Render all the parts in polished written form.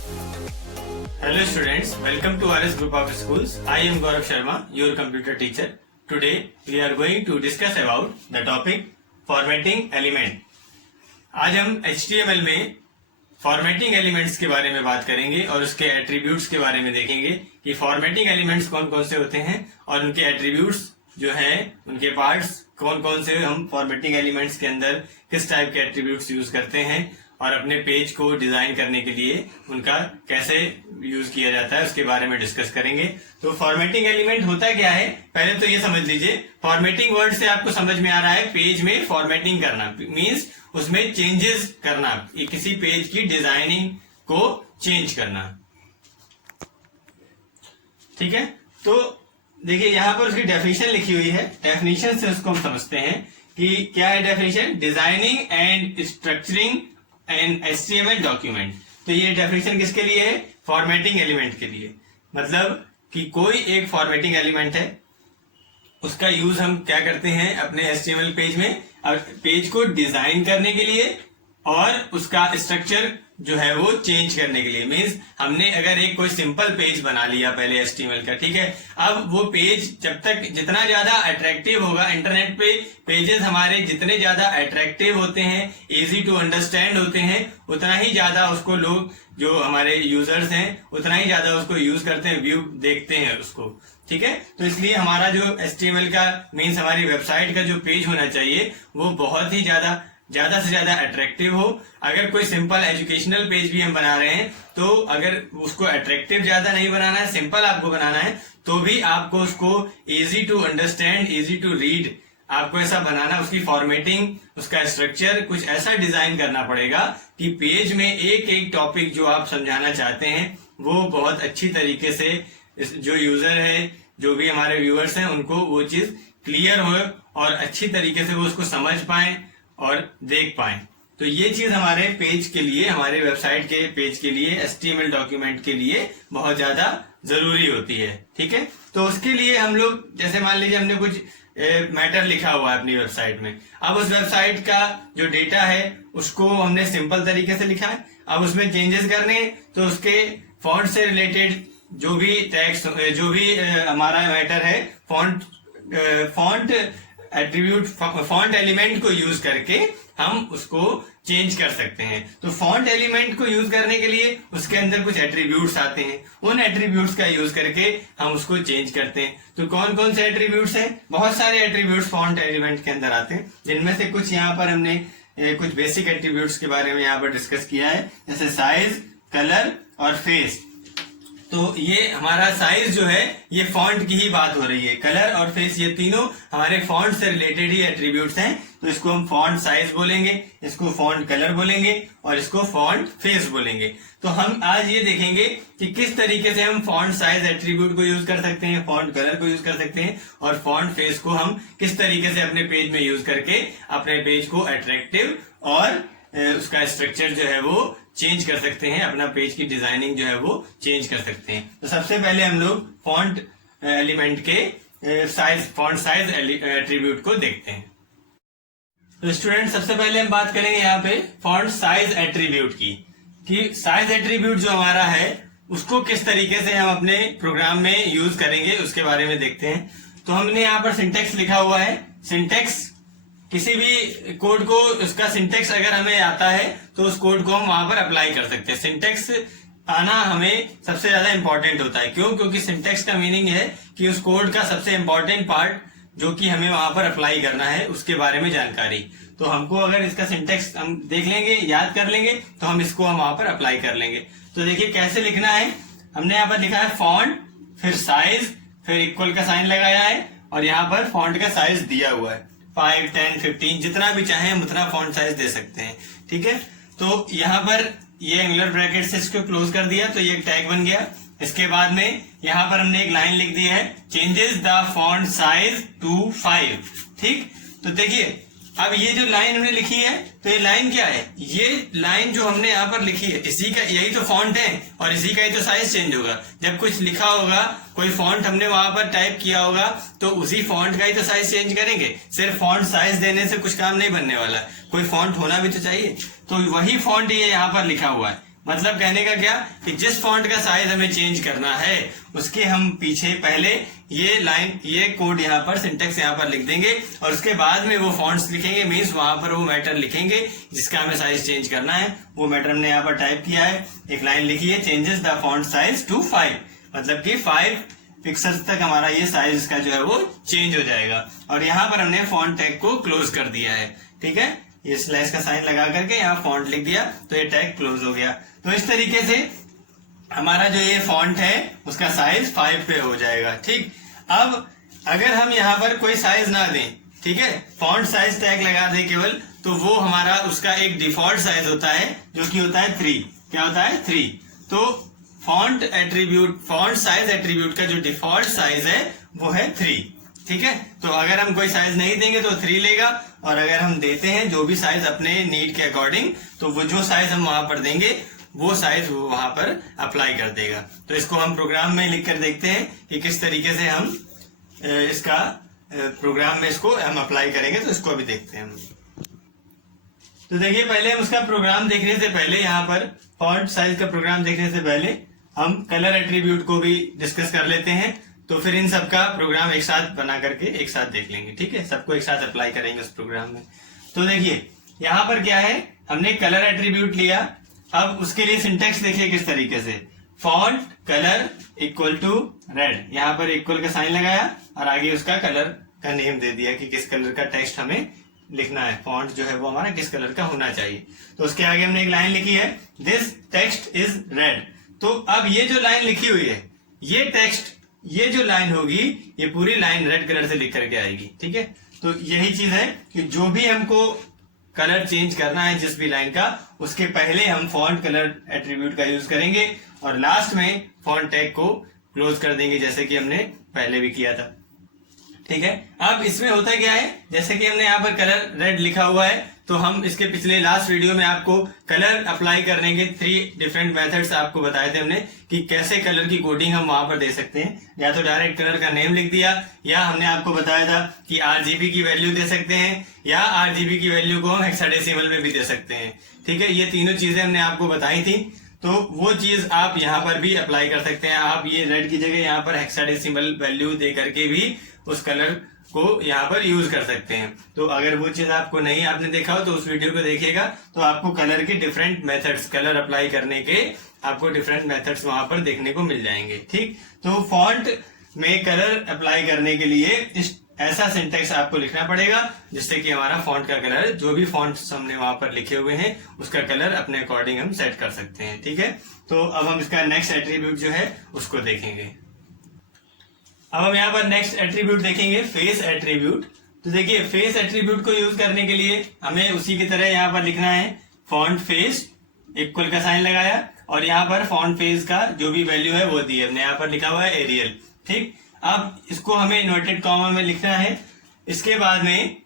Hello students, welcome to RS Group of Schools. I am Gaurav Sharma, your computer teacher. Today we are going to discuss about the topic formatting element. आज हम HTML में formatting elements के बारे में बात करेंगे और उसके एट्रीब्यूट्स के बारे में देखेंगे कि फॉर्मेटिंग एलिमेंट्स कौन कौन से होते हैं और उनके एट्रीब्यूट्स जो हैं, उनके पार्ट्स कौन कौन से हम फॉर्मेटिंग एलिमेंट्स के अंदर किस टाइप के एट्रीब्यूट्स यूज करते हैं और अपने पेज को डिजाइन करने के लिए उनका कैसे यूज किया जाता है उसके बारे में डिस्कस करेंगे। तो फॉर्मेटिंग एलिमेंट होता क्या है, पहले तो ये समझ लीजिए। फॉर्मेटिंग वर्ड से आपको समझ में आ रहा है पेज में फॉर्मेटिंग करना, मींस उसमें चेंजेस करना, किसी पेज की डिजाइनिंग को चेंज करना। ठीक है, तो देखिए यहाँ पर उसकी डेफिनेशन लिखी हुई है। डेफिनेशन से उसको हम समझते हैं कि क्या है definition. Designing and structuring an HTML document. तो ये डेफिनेशन किसके लिए है? फॉर्मेटिंग एलिमेंट के लिए। मतलब कि कोई एक फॉर्मेटिंग एलिमेंट है, उसका यूज हम क्या करते हैं अपने HTML पेज में, और पेज को डिजाइन करने के लिए और उसका स्ट्रक्चर जो है वो चेंज करने के लिए। मींस हमने अगर एक कोई सिंपल पेज बना लिया पहले HTML का, ठीक है, अब वो पेज जब तक जितना ज्यादा अट्रैक्टिव होगा, इंटरनेट पे पेजेस हमारे जितने ज्यादा अट्रैक्टिव होते हैं, इजी टू अंडरस्टैंड होते हैं, उतना ही ज्यादा उसको लोग जो हमारे यूजर्स हैं उतना ही ज्यादा उसको यूज करते हैं, व्यू देखते हैं उसको। ठीक है, तो इसलिए हमारा जो HTML का मीन्स हमारी वेबसाइट का जो पेज होना चाहिए वो बहुत ही ज्यादा से ज्यादा अट्रैक्टिव हो। अगर कोई सिंपल एजुकेशनल पेज भी हम बना रहे हैं तो अगर उसको अट्रैक्टिव ज्यादा नहीं बनाना है, सिंपल आपको बनाना है, तो भी आपको उसको easy to understand, easy to read आपको ऐसा बनाना, उसकी फॉर्मेटिंग, उसका स्ट्रक्चर कुछ ऐसा डिजाइन करना पड़ेगा कि पेज में एक एक टॉपिक जो आप समझाना चाहते हैं वो बहुत अच्छी तरीके से जो यूजर है, जो भी हमारे व्यूअर्स हैं, उनको वो चीज क्लियर हो और अच्छी तरीके से वो उसको समझ पाए और देख पाए। तो ये चीज हमारे पेज के लिए, हमारे वेबसाइट के पेज के लिए, HTML डॉक्यूमेंट के लिए बहुत ज्यादा जरूरी होती है। ठीक है, तो उसके लिए हम लोग जैसे मान लीजिए हमने कुछ मैटर लिखा हुआ है अपनी वेबसाइट में। अब उस वेबसाइट का जो डेटा है उसको हमने सिंपल तरीके से लिखा है। अब उसमें चेंजेस करने तो उसके फॉन्ट से रिलेटेड जो भी टेक्स्ट, जो भी हमारा मैटर है, फॉन्ट एट्रीब्यूट, फॉन्ट एलिमेंट को यूज करके हम उसको चेंज कर सकते हैं। तो फॉन्ट एलिमेंट को यूज करने के लिए उसके अंदर कुछ एट्रीब्यूट्स आते हैं, उन एट्रीब्यूट्स का यूज करके हम उसको चेंज करते हैं। तो कौन कौन से एट्रीब्यूट्स हैं? बहुत सारे एट्रीब्यूट्स फॉन्ट एलिमेंट के अंदर आते हैं, जिनमें से कुछ यहाँ पर हमने कुछ बेसिक एट्रीब्यूट्स के बारे में यहाँ पर डिस्कस किया है, जैसे साइज, कलर और फेस। तो ये हमारा साइज जो है ये फॉन्ट की ही बात हो रही है, कलर और फेस ये तीनों हमारे फॉन्ट से रिलेटेड ही एट्रीब्यूट्स हैं। तो इसको हम फॉन्ट साइज बोलेंगे, इसको फॉन्ट कलर बोलेंगे और इसको फॉन्ट फेस बोलेंगे। तो हम आज ये देखेंगे कि किस तरीके से हम फॉन्ट साइज एट्रीब्यूट को यूज कर सकते हैं, फॉन्ट कलर को यूज कर सकते हैं और फॉन्ट फेस को हम किस तरीके से अपने पेज में यूज करके अपने पेज को अट्रैक्टिव और उसका स्ट्रक्चर जो है वो चेंज कर सकते हैं, अपना पेज की डिजाइनिंग जो है वो चेंज कर सकते हैं। तो सबसे पहले हम लोग फॉन्ट एलिमेंट के साइज, फॉन्ट साइज एट्रीब्यूट को देखते हैं। तो स्टूडेंट सबसे पहले हम बात करेंगे यहाँ पे फॉन्ट साइज एट्रीब्यूट की, कि साइज एट्रीब्यूट जो हमारा है उसको किस तरीके से हम अपने प्रोग्राम में यूज करेंगे उसके बारे में देखते हैं। तो हमने यहाँ पर सिंटेक्स लिखा हुआ है। सिंटेक्स, किसी भी कोड को उसका सिंटेक्स अगर हमें आता है तो उस कोड को हम वहां पर अप्लाई कर सकते हैं। सिंटेक्स आना हमें सबसे ज्यादा इंपॉर्टेंट होता है। क्यों? क्योंकि सिंटेक्स का मीनिंग है कि उस कोड का सबसे इंपॉर्टेंट पार्ट जो कि हमें वहां पर अप्लाई करना है उसके बारे में जानकारी। तो हमको अगर इसका सिंटेक्स हम देख लेंगे, याद कर लेंगे, तो हम इसको हम वहां पर अप्लाई कर लेंगे। तो देखिए कैसे लिखना है। हमने यहाँ पर लिखा है फॉन्ट, फिर साइज, फिर इक्वल का साइन लगाया है और यहाँ पर फॉन्ट का साइज दिया हुआ है 5, 10, 15, जितना भी चाहे हम उतना फॉन्ट साइज दे सकते हैं। ठीक है, तो यहाँ पर ये एंगुलर ब्रैकेट से इसको क्लोज कर दिया तो ये टैग बन गया। इसके बाद में यहाँ पर हमने एक लाइन लिख दी है, changes the font size to 5। ठीक, तो देखिए अब ये जो लाइन हमने लिखी है, तो ये लाइन क्या है? ये लाइन जो हमने यहाँ पर लिखी है इसी का, यही तो फॉन्ट है और इसी का ही तो साइज चेंज होगा। जब कुछ लिखा होगा, कोई फॉन्ट हमने वहां पर टाइप किया होगा, तो उसी फॉन्ट का ही तो साइज चेंज करेंगे। सिर्फ फॉन्ट साइज देने से कुछ काम नहीं बनने वाला, कोई फॉन्ट होना भी तो चाहिए। तो वही फॉन्ट ये यहाँ पर लिखा हुआ है, मतलब कहने का क्या कि जिस फॉन्ट का साइज हमें चेंज करना है उसके हम पीछे पहले ये कोड यहाँ पर सिंटेक्स यहाँ पर लिख देंगे और उसके बाद में वो फॉन्ट्स लिखेंगे, मीन्स वहां पर वो मैटर लिखेंगे जिसका हमें साइज चेंज करना है। वो मैटर हमने यहाँ पर टाइप किया है, एक लाइन लिखी है, changes the font size to 5, मतलब कि 5 पिक्सल्स तक हमारा ये साइज इसका जो है वो चेंज हो जाएगा। और यहाँ पर हमने फॉन्ट टैग को क्लोज कर दिया है, ठीक है, ये स्लैश का साइन लगा करके यहाँ फॉन्ट लिख दिया तो ये टैग क्लोज हो गया। तो इस तरीके से हमारा जो ये फॉन्ट है उसका साइज 5 पे हो जाएगा। ठीक, अब अगर हम यहाँ पर कोई साइज ना दें, ठीक है, फॉन्ट साइज टैग लगा दें केवल, तो वो हमारा उसका एक डिफॉल्ट साइज होता है जो कि होता है 3। क्या होता है? 3। तो फॉन्ट साइज एट्रीब्यूट का जो डिफॉल्ट साइज है वो है 3, ठीक है। तो अगर हम कोई साइज नहीं देंगे तो 3 लेगा, और अगर हम देते हैं जो भी साइज अपने नीड के अकॉर्डिंग, तो वो जो साइज हम वहां पर देंगे वो साइज वो वहां पर अप्लाई कर देगा। तो इसको हम प्रोग्राम में लिख कर देखते हैं कि किस तरीके से हम इसका प्रोग्राम में इसको हम अप्लाई करेंगे, तो इसको अभी देखते हैं हम। तो देखिए, पहले हम उसका प्रोग्राम देखने से पहले, यहाँ पर फॉन्ट साइज का प्रोग्राम देखने से पहले हम कलर एट्रीब्यूट को भी डिस्कस कर लेते हैं। तो फिर इन सबका प्रोग्राम एक साथ बना करके एक साथ देख लेंगे, ठीक है, सबको एक साथ अप्लाई करेंगे उस प्रोग्राम में। तो देखिए यहाँ पर क्या है, हमने कलर एट्रीब्यूट लिया। अब उसके लिए सिंटेक्स देखिए किस तरीके से, font colour equal to red, यहाँ पर इक्वल का साइन लगाया और आगे उसका कलर का नेम दे दिया कि किस कलर का टेक्स्ट हमें लिखना है, फॉन्ट जो है वो हमारा किस कलर का होना चाहिए। तो उसके आगे हमने एक लाइन लिखी है, दिस टेक्स्ट इज रेड। तो अब ये जो लाइन लिखी हुई है, ये टेक्स्ट, ये जो लाइन होगी, ये पूरी लाइन रेड कलर से लिख करके आएगी, ठीक है। तो यही चीज है कि जो भी हमको कलर चेंज करना है जिस भी लाइन का, उसके पहले हम फॉन्ट कलर एट्रीब्यूट का यूज करेंगे और लास्ट में फॉन्ट टैग को क्लोज कर देंगे, जैसे कि हमने पहले भी किया था, ठीक है। अब इसमें होता क्या है, जैसे कि हमने यहाँ पर कलर रेड लिखा हुआ है, तो हम इसके पिछले लास्ट वीडियो में आपको कलर अप्लाई करने के 3 डिफरेंट मेथड्स आपको बताए थे हमने कि कैसे कलर की कोडिंग हम वहां पर दे सकते हैं। या तो डायरेक्ट कलर का नेम लिख दिया, या हमने आपको बताया था कि RGB की वैल्यू दे सकते हैं, या RGB की वैल्यू को हम हेक्साडेसिमल में भी दे सकते हैं, ठीक है। ये तीनों चीजें हमने आपको बताई थी, तो वो चीज आप यहाँ पर भी अप्लाई कर सकते हैं। आप ये रेड की जगह यहाँ पर हेक्साडेसिमल वैल्यू दे करके भी उस कलर को यहाँ पर यूज कर सकते हैं। तो अगर वो चीज आपको नहीं आपने देखा हो तो उस वीडियो को देखिएगा, तो आपको कलर के डिफरेंट मेथड्स, कलर अप्लाई करने के आपको डिफरेंट मेथड्स वहां पर देखने को मिल जाएंगे, ठीक। तो फॉन्ट में कलर अप्लाई करने के लिए ऐसा सिंटेक्स आपको लिखना पड़ेगा जिससे कि हमारा फॉन्ट का कलर, जो भी फॉन्ट्स हमने वहां पर लिखे हुए हैं, उसका कलर अपने अकॉर्डिंग हम सेट कर सकते हैं, ठीक है। तो अब हम इसका नेक्स्ट एट्रीब्यूट जो है उसको देखेंगे। अब हम यहाँ पर नेक्स्ट एट्रीब्यूट देखेंगे, फेस एट्रीब्यूट। तो देखिए, फेस एट्रीब्यूट को यूज करने के लिए हमें उसी की तरह यहाँ पर लिखना है, फॉन्ट फेस इक्वल का साइन लगाया और यहाँ पर फॉन्ट फेस का जो भी वैल्यू है वो दी है, हमने यहाँ पर लिखा हुआ है एरियल, ठीक। अब इसको हमें इन्वर्टेड कॉमा में लिखना है। इसके बाद में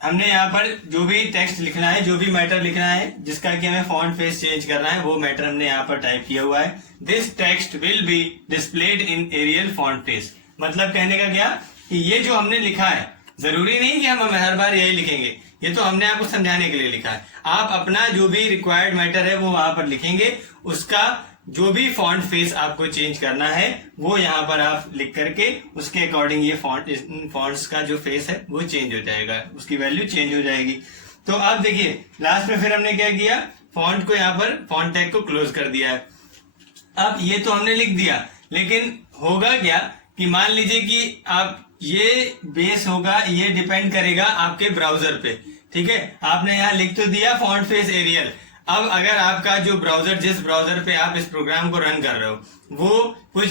हमने यहाँ पर जो भी टेक्स्ट लिखना है, जो भी मैटर लिखना है जिसका कि हमें फॉन्ट फेस चेंज करना है, वो मैटर हमने यहाँ पर टाइप किया हुआ है, this text will be displayed in Arial font face. मतलब कहने का क्या कि ये जो हमने लिखा है, जरूरी नहीं कि हम हर बार यही लिखेंगे, ये तो हमने आपको समझाने के लिए लिखा है। आप अपना जो भी रिक्वायर्ड मैटर है वो वहां पर लिखेंगे, उसका जो भी फॉन्ट फेस आपको चेंज करना है वो यहाँ पर आप लिख करके उसके अकॉर्डिंग ये फॉन्ट्स का जो फेस है वो चेंज हो जाएगा, उसकी वैल्यू चेंज हो जाएगी। तो अब देखिए लास्ट में फिर हमने क्या किया, फॉन्ट को यहाँ पर फॉन्ट टैग को क्लोज कर दिया है। अब ये तो हमने लिख दिया, लेकिन होगा क्या कि मान लीजिए कि आप, ये बेस होगा, ये डिपेंड करेगा आपके ब्राउजर पे, ठीक है। आपने यहाँ लिख तो दिया फॉन्ट फेस एरियल। अब अगर आपका जो ब्राउजर, जिस ब्राउजर पे आप इस प्रोग्राम को रन कर रहे हो, वो कुछ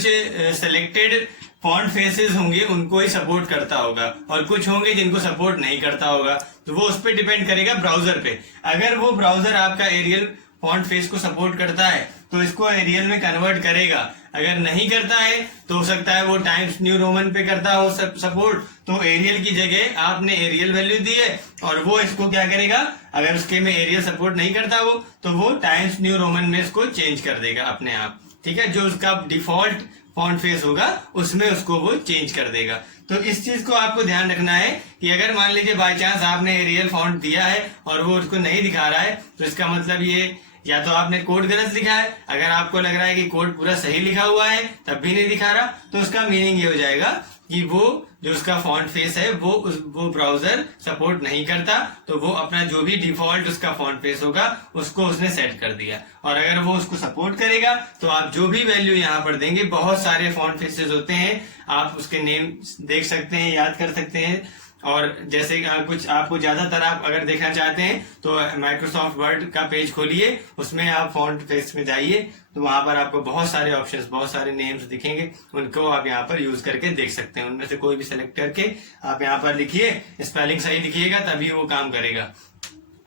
सिलेक्टेड फॉन्ट फेसेस होंगे, उनको ही सपोर्ट करता होगा, और कुछ होंगे जिनको सपोर्ट नहीं करता होगा, तो वो उस पर डिपेंड करेगा ब्राउजर पे। अगर वो ब्राउजर आपका एरियल फॉन्ट फेस को सपोर्ट करता है तो इसको एरियल में कन्वर्ट करेगा, अगर नहीं करता है तो हो सकता है वो टाइम्स न्यू रोमन पे करता हो सपोर्ट, तो एरियल की जगह आपने एरियल वैल्यू दी है और वो इसको क्या करेगा, अगर उसके में एरियल सपोर्ट नहीं करता वो, तो वो टाइम्स न्यू रोमन में इसको चेंज कर देगा अपने आप, ठीक है। जो उसका डिफॉल्ट फॉन्ट फेस होगा उसमें उसको वो चेंज कर देगा। तो इस चीज को आपको ध्यान रखना है कि अगर मान लीजिए बाय चांस आपने एरियल फॉन्ट दिया है और वो उसको नहीं दिखा रहा है, तो इसका मतलब ये या तो आपने कोड गलत लिखा है, अगर आपको लग रहा है कि कोड पूरा सही लिखा हुआ है तब भी नहीं दिखा रहा, तो उसका मीनिंग ये हो जाएगा कि वो जो उसका फॉन्ट फेस है वो ब्राउजर सपोर्ट नहीं करता, तो वो अपना जो भी डिफॉल्ट उसका फॉन्ट फेस होगा उसको उसने सेट कर दिया। और अगर वो उसको सपोर्ट करेगा तो आप जो भी वैल्यू यहाँ पर देंगे, बहुत सारे फॉन्ट फेसेस होते हैं, आप उसके नेम देख सकते हैं, याद कर सकते हैं। और जैसे कुछ आपको ज्यादातर आप अगर देखना चाहते हैं तो माइक्रोसॉफ्ट वर्ड का पेज खोलिए, उसमें आप फॉन्ट फेस में जाइए, तो वहां पर आपको बहुत सारे ऑप्शंस, बहुत सारे नेम्स दिखेंगे, उनको आप यहाँ पर यूज करके देख सकते हैं। उनमें से कोई भी सिलेक्ट करके आप यहाँ पर लिखिए, स्पेलिंग सही लिखिएगा तभी वो काम करेगा।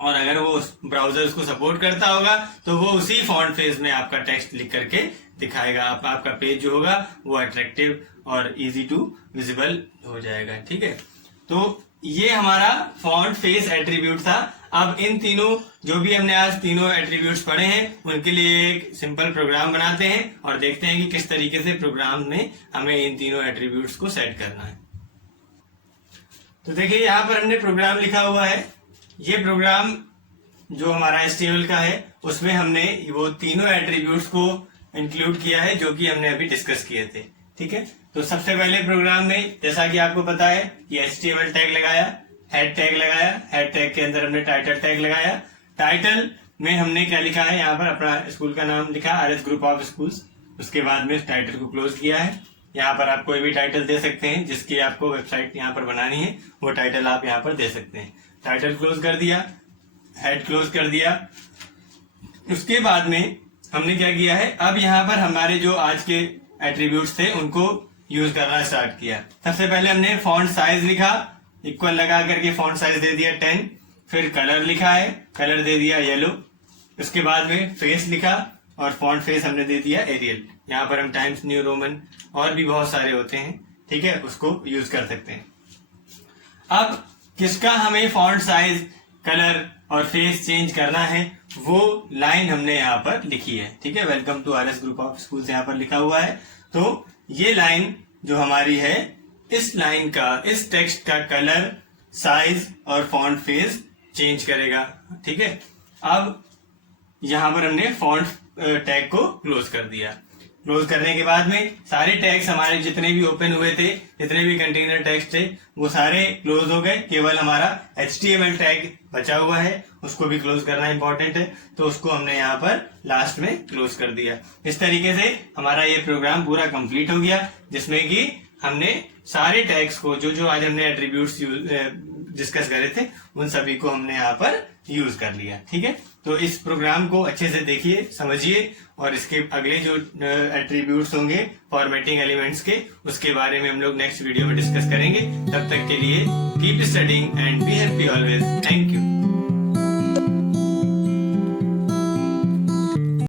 और अगर वो ब्राउजर उसको सपोर्ट करता होगा तो वो उसी फॉन्ट फेस में आपका टेक्स्ट लिख करके दिखाएगा। आपका पेज जो होगा वो अट्रैक्टिव और इजी टू विजिबल हो जाएगा। ठीक है, तो ये हमारा फॉन्ट फेस एट्रीब्यूट था। अब इन तीनों जो भी हमने आज तीनों एट्रीब्यूट्स पढ़े हैं उनके लिए एक सिंपल प्रोग्राम बनाते हैं और देखते हैं कि किस तरीके से प्रोग्राम में हमें इन तीनों एट्रीब्यूट्स को सेट करना है। तो देखिए यहाँ पर हमने प्रोग्राम लिखा हुआ है। ये प्रोग्राम जो हमारा HTML का है उसमें हमने वो तीनों एट्रीब्यूट्स को इंक्लूड किया है जो कि हमने अभी डिस्कस किए थे। ठीक है, तो सबसे पहले प्रोग्राम में जैसा कि आपको पता है कि HTML टैग लगाया, हेड टैग लगाया, हेड टैग के अंदर हमने टाइटल टैग लगाया। टाइटल में हमने क्या लिखा है, यहाँ पर अपना स्कूल का नाम लिखा, RS ग्रुप ऑफ स्कूल्स। उसके बाद में टाइटल को क्लोज किया है। यहाँ पर आप कोई भी टाइटल दे सकते हैं, जिसकी आपको वेबसाइट यहाँ पर बनानी है वो टाइटल आप यहाँ पर दे सकते हैं। टाइटल क्लोज कर दिया, हेड क्लोज कर दिया। उसके बाद में हमने क्या किया है, अब यहाँ पर हमारे जो आज के एट्रीब्यूट्स थे उनको यूज करना स्टार्ट किया। सबसे पहले हमने फॉन्ट साइज लिखा, इक्वल लगा करके फॉन्ट साइज दे दिया 10। फिर कलर लिखा है, कलर दे दिया येलो। उसके बाद में फेस लिखा और फॉन्ट फेस हमने दे दिया एरियल। यहाँ पर हम टाइम्स न्यू रोमन और भी बहुत सारे होते हैं, ठीक है, उसको यूज कर सकते हैं। अब किसका हमें फॉन्ट साइज, कलर और फेस चेंज करना है वो लाइन हमने यहाँ पर लिखी है। ठीक है, welcome to RS group of schools यहाँ पर लिखा हुआ है। तो ये लाइन जो हमारी है, इस लाइन का, इस टेक्स्ट का कलर, साइज और फॉन्ट फेस चेंज करेगा। ठीक है, अब यहां पर हमने फॉन्ट टैग को क्लोज कर दिया। क्लोज करने के बाद में सारे टैग्स हमारे जितने भी ओपन हुए थे, जितने भी कंटेनर टैग्स थे, वो सारे क्लोज हो गए। केवल हमारा HTML टैग बचा हुआ है, उसको भी क्लोज करना इंपॉर्टेंट है, तो उसको हमने यहाँ पर लास्ट में क्लोज कर दिया। इस तरीके से हमारा ये प्रोग्राम पूरा कंप्लीट हो गया, जिसमें कि हमने सारे टैग्स को, जो आज हमने एट्रीब्यूट्स डिस्कस करे थे, उन सभी को हमने यहाँ पर यूज कर लिया। ठीक है, तो इस प्रोग्राम को अच्छे से देखिए, समझिए, और इसके अगले जो एट्रीब्यूट्स होंगे फॉर्मेटिंग एलिमेंट्स के, उसके बारे में हम लोग नेक्स्ट वीडियो में डिस्कस करेंगे। तब तक के लिए keep studying and be happy always. Thank you.